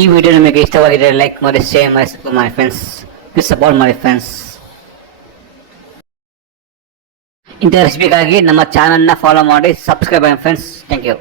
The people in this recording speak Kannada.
ಈ ವಿಡಿಯೋ ನಿಮಗೆ ಇಷ್ಟವಾಗಿದ್ದರೆ ಲೈಕ್ ಮಾಡಿ, ಶೇರ್ ಮಾಡಿ ಮೈ ಫ್ರೆಂಡ್ಸ್. ಪ್ಲೀಸ್ ಸಪೋರ್ಟ್ ಮಾಡಿ ಫ್ರೆಂಡ್ಸ್. ಇಂಥ ರೆಸಿಪಿಗಾಗಿ ನಮ್ಮ ಚಾನಲ್ನ ಫಾಲೋ ಮಾಡಿ, ಸಬ್ಸ್ಕ್ರೈಬ್ ಮಾಡಿ ಫ್ರೆಂಡ್ಸ್. Thank you.